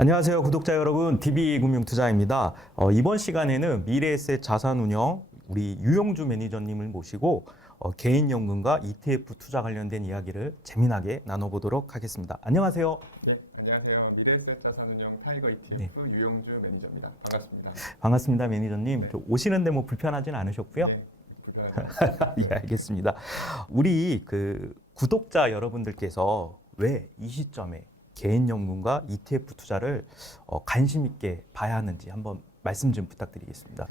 안녕하세요, 구독자 여러분. DB금융투자입니다. 이번 시간에는 미래에셋 자산운용 우리 유용주 매니저님을 모시고 개인연금과 ETF 투자 관련된 이야기를 재미나게 나눠보도록 하겠습니다. 안녕하세요. 네, 안녕하세요. 미래에셋 자산운용 타이거 ETF 유용주 매니저입니다. 반갑습니다. 반갑습니다, 매니저님. 네. 오시는데 뭐 불편하진 않으셨고요? 네, 불편합니다. 예, 알겠습니다. 우리 구독자 여러분들께서 왜 이 시점에 개인연금과 ETF 투자를 관심 있게 봐야 하는지 한번 말씀 좀 부탁드리겠습니다.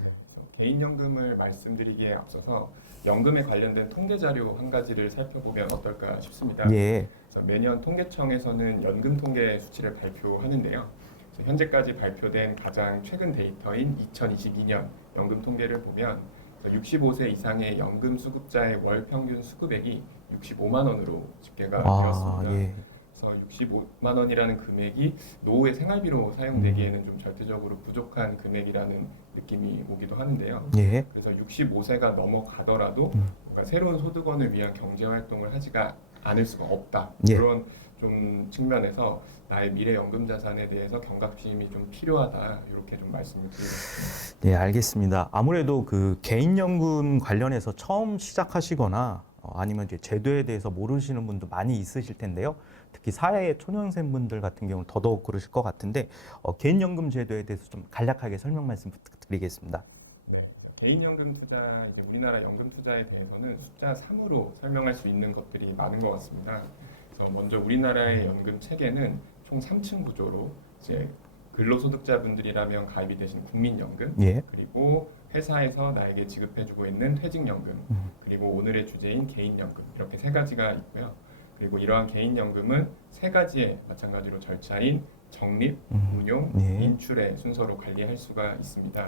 개인연금을 말씀드리기에 앞서서 연금에 관련된 통계 자료 한 가지를 살펴보면 어떨까 싶습니다. 예. 그래서 매년 통계청에서는 연금 통계 수치를 발표하는데요. 그래서 현재까지 발표된 가장 최근 데이터인 2022년 연금 통계를 보면 65세 이상의 연금 수급자의 월 평균 수급액이 65만 원으로 집계가 되었습니다. 예. 그래서 65만 원이라는 금액이 노후의 생활비로 사용되기에는 좀 절대적으로 부족한 금액이라는 느낌이 오기도 하는데요. 예. 그래서 65세가 넘어가더라도 뭔가 새로운 소득원을 위한 경제 활동을 하지가 않을 수가 없다. 예. 그런 좀 측면에서 나의 미래 연금 자산에 대해서 경각심이 좀 필요하다. 이렇게 좀 말씀을 드리겠습니다. 네, 알겠습니다. 아무래도 개인연금 관련해서 처음 시작하시거나 아니면 이제 제도에 대해서 모르시는 분도 많이 있으실 텐데요. 특히 사회의 초년생분들 같은 경우는 더더욱 그러실 것 같은데 개인연금 제도에 대해서 좀 간략하게 설명 말씀 부탁드리겠습니다. 네, 개인연금 투자, 이제 우리나라 연금 투자에 대해서는 숫자 3으로 설명할 수 있는 것들이 많은 것 같습니다. 그래서 먼저 우리나라의 연금 체계는 총 3층 구조로 이제 근로소득자분들이라면 가입이 되신 국민연금, 예. 그리고 회사에서 나에게 지급해주고 있는 퇴직연금, 그리고 오늘의 주제인 개인연금 이렇게 세 가지가 있고요. 그리고 이러한 개인연금은 세 가지의 마찬가지로 절차인 적립, 운용, 예. 인출의 순서로 관리할 수가 있습니다.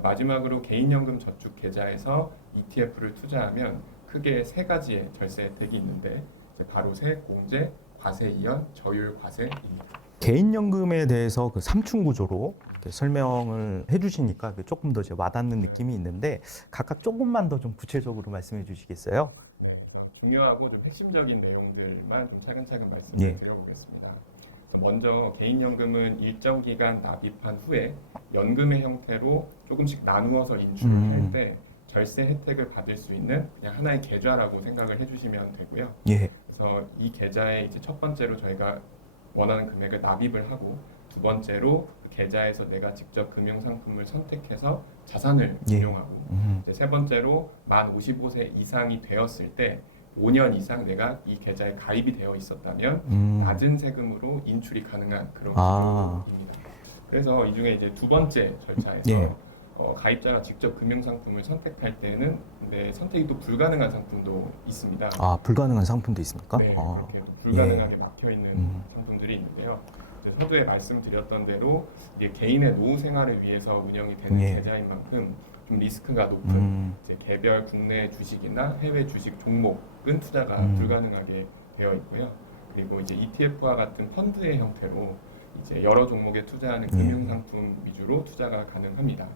마지막으로 개인연금 저축 계좌에서 ETF를 투자하면 크게 세 가지의 절세 혜택이 있는데 바로 세액공제, 과세이연, 저율과세입니다. 개인연금에 대해서 3층 구조로 이렇게 설명을 해주시니까 조금 더 와닿는 느낌이 있는데 각각 조금만 더 좀 구체적으로 말씀해 주시겠어요? 네, 중요하고 좀 핵심적인 내용들만 좀 차근차근 말씀을 예. 드려보겠습니다. 그래서 먼저 개인연금은 일정 기간 납입한 후에 연금의 형태로 조금씩 나누어서 인출을 할 때 절세 혜택을 받을 수 있는 그냥 하나의 계좌라고 생각을 해주시면 되고요. 예. 그래서 이 계좌에 이제 첫 번째로 저희가 원하는 금액을 납입을 하고 두 번째로 그 계좌에서 내가 직접 금융 상품을 선택해서 자산을 예. 운용하고 이제 세 번째로 만 55세 이상이 되었을 때 5년 이상 내가 이 계좌에 가입이 되어 있었다면 낮은 세금으로 인출이 가능한 그런 구조입니다. 그래서 이 중에 이제 두 번째 절차에서 예. 가입자가 직접 금융 상품을 선택할 때는 선택이 또 불가능한 상품도 있습니다. 아, 불가능한 상품도 있습니까? 네, 그렇게 불가능하게 막혀 있는 상품들이 있는데요. 이제 서두에 말씀드렸던 대로 이게 개인의 노후 생활을 위해서 운영이 되는 예. 계좌인 만큼 좀 리스크가 높은 이제 개별 국내 주식이나 해외 주식 종목은 투자가 불가능하게 되어 있고요. 그리고 이제 ETF와 같은 펀드의 형태로 이제 여러 종목에 투자하는 금융 상품 위주로 투자가 가능합니다.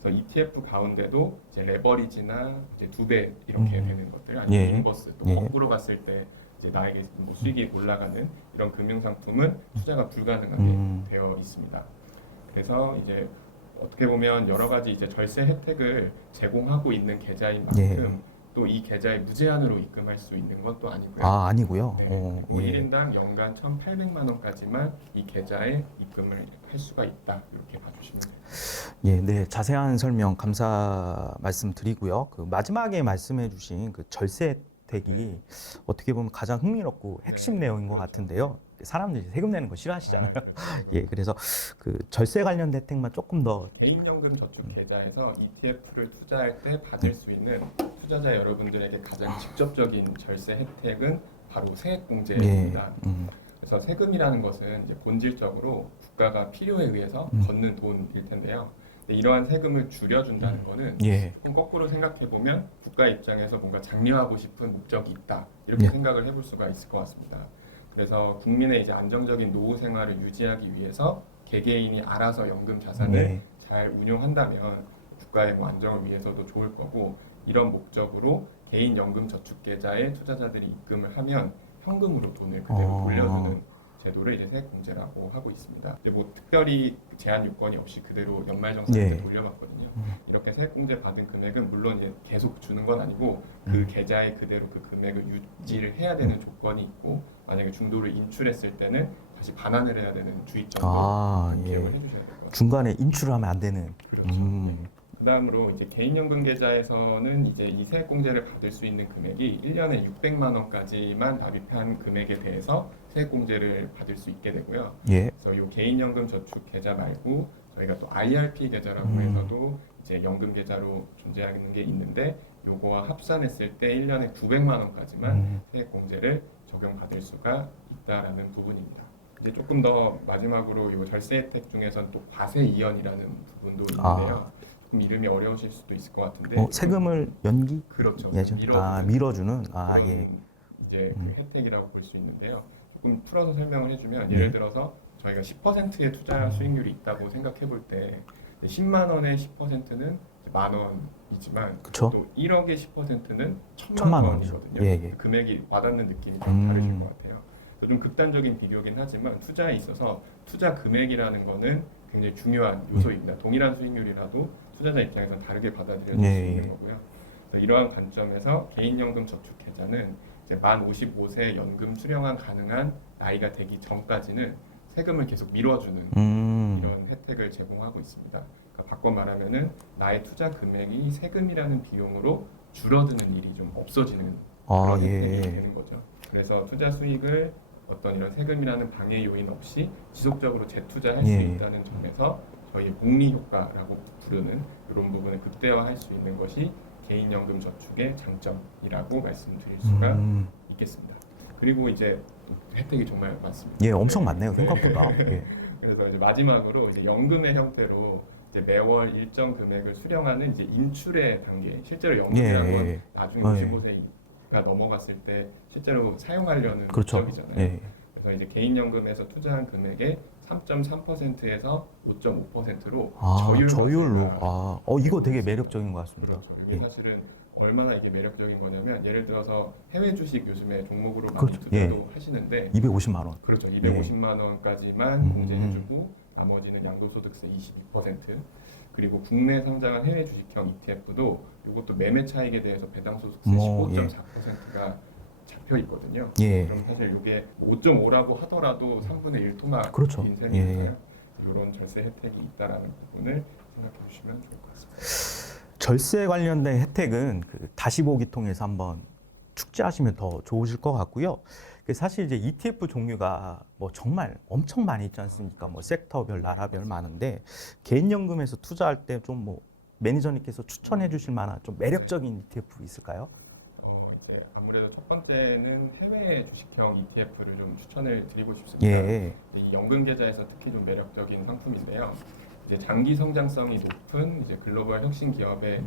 그래서 ETF 가운데도 이제 레버리지나 이제 2배 이렇게 되는 것들 아니면 예. 인버스 또 예. 거꾸로 갔을 때 이제 나에게 뭐 수익이 올라가는 이런 금융 상품은 투자가 불가능하게 되어 있습니다. 그래서 이제 어떻게 보면 여러 가지 이제 절세 혜택을 제공하고 있는 계좌인 만큼 또 이 계좌에 무제한으로 입금할 수 있는 것도 아니고요. 아, 아니고요. 네, 그리고 1인당 연간 1,800만 원까지만 이 계좌에 입금을 할 수가 있다. 이렇게 봐주시면 됩니다. 예, 네, 자세한 설명 감사 말씀드리고요. 마지막에 말씀해주신 절세 혜택이 어떻게 보면 가장 흥미롭고 핵심 내용인 것 같은데요. 사람들이 세금 내는 거 싫어하시잖아요. 예, 그래서 절세 관련 혜택만 조금 더 개인연금 저축 계좌에서 ETF를 투자할 때 받을 수 있는 투자자 여러분들에게 가장 직접적인 절세 혜택은 바로 세액공제입니다. 그래서 세금이라는 것은 이제 본질적으로 국가가 필요에 의해서 걷는 돈일 텐데요. 이러한 세금을 줄여준다는 것은 좀 거꾸로 생각해 보면 국가 입장에서 뭔가 장려하고 싶은 목적이 있다 이렇게 생각을 해볼 수가 있을 것 같습니다. 그래서 국민의 이제 안정적인 노후 생활을 유지하기 위해서 개개인이 알아서 연금 자산을 잘 운용한다면 국가의 뭐 안정을 위해서도 좋을 거고 이런 목적으로 개인 연금 저축 계좌에 투자자들이 입금을 하면 현금으로 돈을 그대로 돌려주는 제도를 이제 세액공제라고 하고 있습니다. 근데 뭐 특별히 제한 요건이 없이 그대로 연말정산에 네. 돌려받거든요. 이렇게 세액공제 받은 금액은 물론 이제 계속 주는 건 아니고 그 계좌에 그대로 그 금액을 유지를 해야 되는 조건이 있고, 만약에 중도를 인출했을 때는 다시 반환을 해야 되는 주의점도 좀 기억을 해주셔야 될 것 같아요. 중간에 인출을 하면 안 되는. 그렇죠. 그다음으로 이제 개인연금 계좌에서는 이제 이 세액공제를 받을 수 있는 금액이 1년에 600만 원까지만 납입한 금액에 대해서 세액공제를 받을 수 있게 되고요. 예. 그래서 이 개인연금 저축 계좌 말고 저희가 또 IRP 계좌라고 해서도 이제 연금 계좌로 존재하는 게 있는데, 요거와 합산했을 때 1년에 900만 원까지만 세액공제를 적용받을 수가 있다라는 부분입니다. 이제 조금 더 마지막으로 요 절세 혜택 중에선 또 과세 이연이라는 부분도 있는데요. 좀 이름이 어려우실 수도 있을 것 같은데 세금을 연기? 그렇죠. 예전? 밀어주는 밀어주는. 그런 예. 이제 그 혜택이라고 볼 수 있는데요. 조금 풀어서 설명을 해주면, 예를 들어서 저희가 10%의 투자 수익률이 있다고 생각해 볼 때 10만 원의 10%는 만 원이지만 그쵸? 또 1억의 10%는 1000만 천만 원이죠. 원이거든요. 예, 예. 그 금액이 와닿는 느낌이 좀 다르실 것 같아요. 좀 극단적인 비교긴 하지만 투자에 있어서 투자 금액이라는 거는 굉장히 중요한 요소입니다. 동일한 수익률이라도 투자자 입장에서 다르게 받아들여질 수 있는 거고요. 그래서 이러한 관점에서 개인연금 저축 계좌는 이제 만 55세 연금 수령한 가능한 나이가 되기 전까지는 세금을 계속 밀어주는 이런 혜택을 제공하고 있습니다. 그러니까 바꿔 말하면은 나의 투자 금액이 세금이라는 비용으로 줄어드는 일이 좀 없어지는 그런 혜택이 되는 거죠. 그래서 투자 수익을 어떤 이런 세금이라는 방해 요인 없이 지속적으로 재투자할 수 있다는 점에서 저희 복리 효과라고 부르는 이런 부분을 극대화할 수 있는 것이 개인연금 저축의 장점이라고 말씀드릴 수가 있겠습니다. 그리고 이제 또 혜택이 정말 많습니다. 예, 엄청 많네요, 생각보다. 예. 그래서 이제 마지막으로 이제 연금의 형태로 이제 매월 일정 금액을 수령하는 이제 인출의 단계, 실제로 연금이라는 건 나중에 55세가 넘어갔을 때 실제로 사용하려는 목적이잖아요. 그래서 이제 개인연금에서 투자한 금액의 3.3%에서 5.5%로 저율로. 이거 되게 매력적인 것 같습니다. 그렇죠. 이게 사실은 얼마나 이게 매력적인 거냐면, 예를 들어서 해외 주식 요즘에 종목으로 많이 그렇죠. 투자도 하시는데 250만 원. 그렇죠. 250만 원까지만 공제해주고 나머지는 양도소득세 22%, 그리고 국내 상장한 해외 주식형 ETF도 이것도 매매 차익에 대해서 배당소득세 15.4%가 잡혀 있거든요. 그럼 사실 이게 5.5라고 하더라도 3분의 1 토막인 셈이니까요. 이런 절세 혜택이 있다라는 부분을 생각해 주시면 좋을 것 같습니다. 절세 관련된 혜택은 그 다시 보기 통해서 한번 축제하시면 더 좋으실 것 같고요. 사실 이제 ETF 종류가 뭐 정말 엄청 많이 있지 않습니까? 뭐 섹터별, 나라별 많은데 개인연금에서 투자할 때 좀 뭐 매니저님께서 추천해 주실 만한 좀 매력적인 ETF 있을까요? 이제 아무래도 첫 번째는 해외 주식형 ETF를 좀 추천을 드리고 싶습니다. 이 연금 계좌에서 특히 좀 매력적인 상품인데요. 이제 장기 성장성이 높은 이제 글로벌 혁신 기업에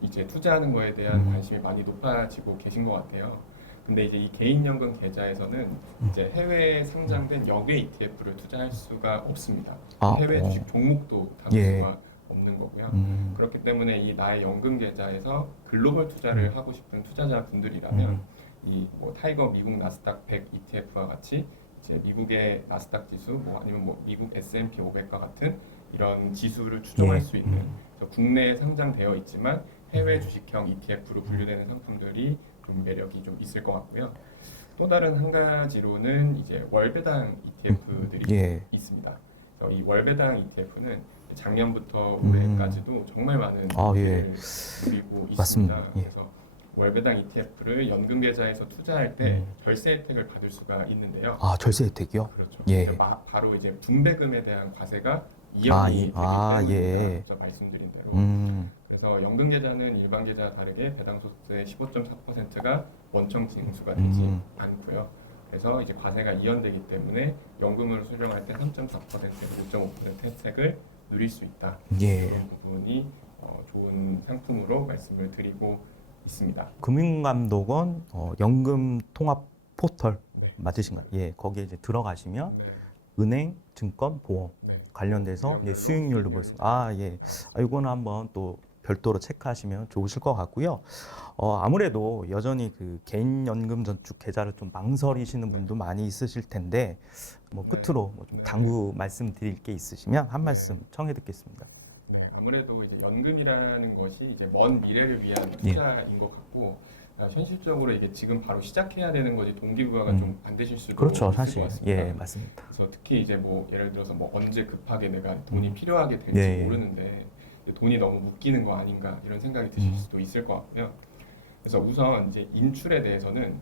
이제 투자하는 거에 대한 관심이 많이 높아지고 계신 것 같아요. 근데 이제 이 개인연금 계좌에서는 이제 해외에 상장된 역외 ETF를 투자할 수가 없습니다. 해외 주식 종목도 다룰 수가 없는 거고요. 그렇기 때문에 이 나의 연금 계좌에서 글로벌 투자를 하고 싶은 투자자분들이라면 이 뭐 타이거 미국 나스닥 100 ETF와 같이 이제 미국의 나스닥 지수, 뭐 아니면 뭐 미국 S&P 500과 같은 이런 지수를 추종할 수 있는 국내에 상장되어 있지만 해외 주식형 ETF로 분류되는 상품들이 좀 매력이 좀 있을 것 같고요. 또 다른 한 가지로는 이제 월배당 ETF들이 있습니다. 그래서 이 월배당 ETF는 작년부터 올해까지도 정말 많은 수익을 누리고 있습니다. 그래서 월배당 ETF를 연금 계좌에서 투자할 때 절세 혜택을 받을 수가 있는데요. 절세 혜택이요? 그렇죠. 바로 이제 분배금에 대한 과세가 이연이 되기 때문에 아까 말씀드린 대로. 그래서 연금 계좌는 일반 계좌와 다르게 배당소득세 15.4%가 원청 징수가 되지 않고요. 그래서 이제 과세가 이연되기 때문에 연금으로 수령할 때 3.4%에서 5.5% 혜택을 누릴 수 있다. 그런 부분이 좋은 상품으로 말씀을 드리고 있습니다. 금융감독원 연금 통합 포털 맞으신가요? 거기에 이제 들어가시면 은행, 증권, 보험 관련돼서 이제 수익률도 볼 수. 이거는 한번 또 별도로 체크하시면 좋으실 것 같고요. 아무래도 여전히 그 개인연금저축 계좌를 좀 망설이시는 분도 많이 있으실 텐데 뭐 끝으로 뭐좀 당부 말씀드릴 게 있으시면 한 말씀 청해 듣겠습니다. 네, 아무래도 이제 연금이라는 것이 이제 먼 미래를 위한 투자인 것 같고 현실적으로 이게 지금 바로 시작해야 되는 거지 동기부여가 좀 안 되실 수도 그렇죠, 있을 사실. 것 같습니다. 예, 맞습니다. 그래서 특히 이제 뭐 예를 들어서 뭐 언제 급하게 내가 돈이 필요하게 될지 예. 모르는데 돈이 너무 묶이는 거 아닌가 이런 생각이 드실 수도 있을 것 같고요. 그래서 우선 이제 인출에 대해서는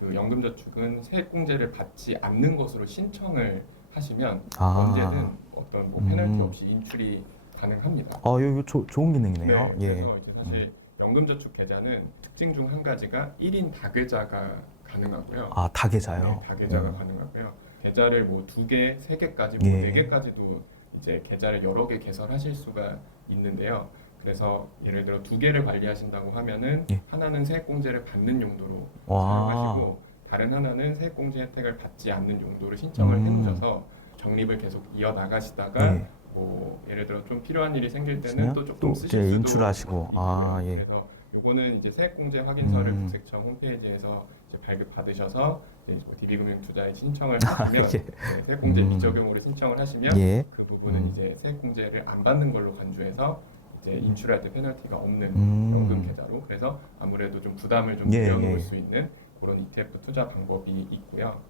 그 연금저축은 세액공제를 받지 않는 것으로 신청을 하시면 언제든 어떤 뭐 페널티 없이 인출이 가능합니다. 이거 좋은 기능이네요. 네, 예. 그래서 이제 사실 연금저축 계좌는 특징 중 한 가지가 1인 다계좌가 가능하고요. 다계좌요? 네, 다계좌가 가능하고요. 계좌를 뭐 2개, 3개까지, 뭐 예. 4개까지도 이제 계좌를 여러 개 개설하실 수가 있는데요. 그래서 예를 들어 2개를 관리하신다고 하면은 예. 하나는 세액공제를 받는 용도로 와. 사용하시고 다른 하나는 세액공제 혜택을 받지 않는 용도로 신청을 해놓으셔서 적립을 계속 이어나가시다가 예. 뭐 예를 들어 좀 필요한 일이 생길 때는 그냥 또 조금 이제 쓰실 수도 인출하시고. 있고요. 예. 그래서 요거는 이제 세액공제 확인서를 국세청 홈페이지에서 이제 발급 받으셔서 이제 뭐 DB금융투자에 신청을 하시면 예. 네, 세액공제 미적용으로 신청을 하시면 예. 그 부분은 이제 세액공제를 안 받는 걸로 간주해서 이제 인출할 때 페널티가 없는 연금 계좌로 그래서 아무래도 좀 부담을 좀 예, 줄여놓을 예. 수 있는 그런 ETF 투자 방법이 있고요.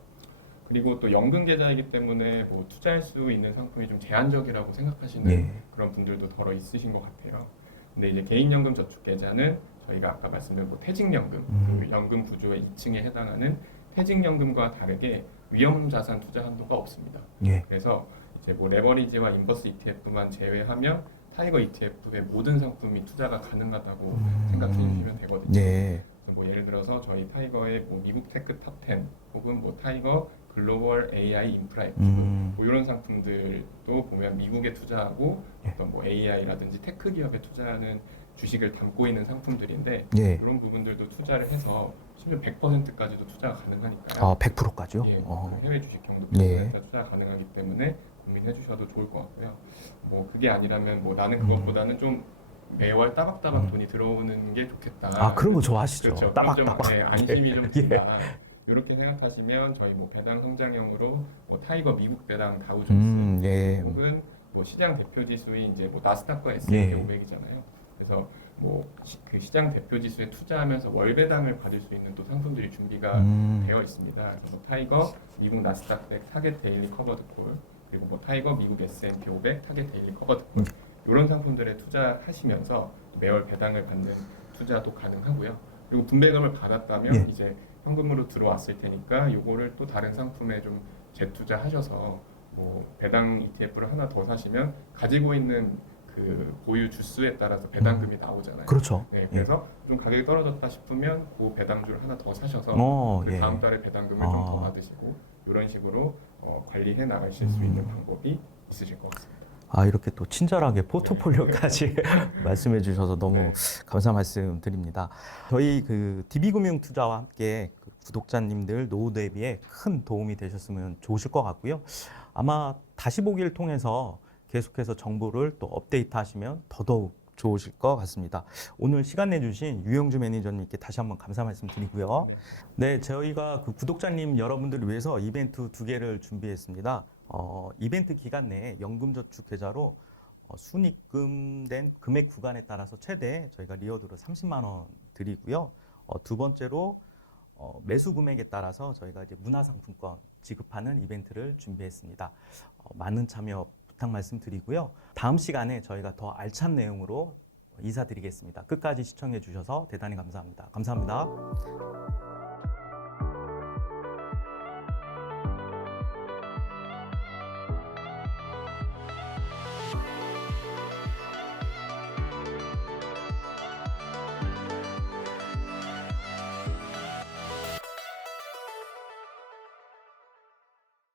그리고 또 연금 계좌이기 때문에 뭐 투자할 수 있는 상품이 좀 제한적이라고 생각하시는 예. 그런 분들도 덜어 있으신 것 같아요. 근데 이제 개인연금 저축 계좌는 저희가 아까 말씀드린 뭐 퇴직연금, 그 연금 구조의 2층에 해당하는 퇴직연금과 다르게 위험자산 투자 한도가 없습니다. 예. 그래서 이제 뭐 레버리지와 인버스 ETF만 제외하면 타이거 ETF의 모든 상품이 투자가 가능하다고 생각해 주시면 되거든요. 예. 뭐 예를 들어서 저희 타이거의 뭐 미국 테크 탑10 혹은 뭐 타이거 글로벌 AI 인프라 ETF 뭐 이런 상품들도 보면 미국에 투자하고 어떤 뭐 AI라든지 테크 기업에 투자하는 주식을 담고 있는 상품들인데 예. 이런 부분들도 투자를 해서 심지어 100%까지도 투자가 가능하니까요. 100%까지요? 예, 그 해외 주식 경도 예. 100% 투자가 가능하기 때문에 고민해 주셔도 좋을 것 같고요. 뭐 그게 아니라면 뭐 나는 그것보다는 좀 매월 따박따박 돈이 들어오는 게 좋겠다. 그런 거 좋아하시죠? 그렇죠. 따박따박. 좀, 네, 안심이 좀 든다. 이렇게 생각하시면 저희 뭐 배당 성장형으로 뭐 타이거 미국 배당 다우존스 예. 혹은 뭐 시장 대표 지수인 이제 뭐 나스닥과 S&P 예. 500이잖아요. 그래서 뭐 그 시장 대표 지수에 투자하면서 월 배당을 받을 수 있는 또 상품들이 준비가 되어 있습니다. 그래서 뭐 타이거 미국 나스닥 100 타겟 데일리 커버드 콜 그리고 뭐 타이거 미국 S&P 500 타겟 데일리 커버드 콜 이런 상품들에 투자하시면서 매월 배당을 받는 투자도 가능하고요. 그리고 분배금을 받았다면 예. 이제 현금으로 들어왔을 테니까 요거를 또 다른 상품에 좀 재투자하셔서 뭐 배당 ETF를 하나 더 사시면 가지고 있는 그 보유 주수에 따라서 배당금이 나오잖아요. 그렇죠. 네, 그래서 좀 가격이 떨어졌다 싶으면 그 배당주를 하나 더 사셔서 그 예. 다음 달에 배당금을 좀 더 받으시고 이런 식으로 관리해 나가실 수 있는 방법이 있으실 것 같습니다. 이렇게 또 친절하게 포트폴리오까지 말씀해 주셔서 너무 감사 말씀 드립니다. 저희 그 DB금융투자와 함께 그 구독자님들 노후 대비에 큰 도움이 되셨으면 좋으실 것 같고요. 아마 다시 보기를 통해서 계속해서 정보를 또 업데이트 하시면 더더욱 좋으실 것 같습니다. 오늘 시간 내주신 유영주 매니저님께 다시 한번 감사 말씀드리고요. 네, 저희가 그 구독자님 여러분들을 위해서 이벤트 2개를 준비했습니다. 이벤트 기간 내에 연금저축 계좌로 순입금된 금액 구간에 따라서 최대 저희가 리워드로 30만 원 드리고요. 두 번째로 매수 금액에 따라서 저희가 이제 문화상품권 지급하는 이벤트를 준비했습니다. 많은 참여 부탁 말씀드리고요. 다음 시간에 저희가 더 알찬 내용으로 인사드리겠습니다. 끝까지 시청해 주셔서 대단히 감사합니다. 감사합니다.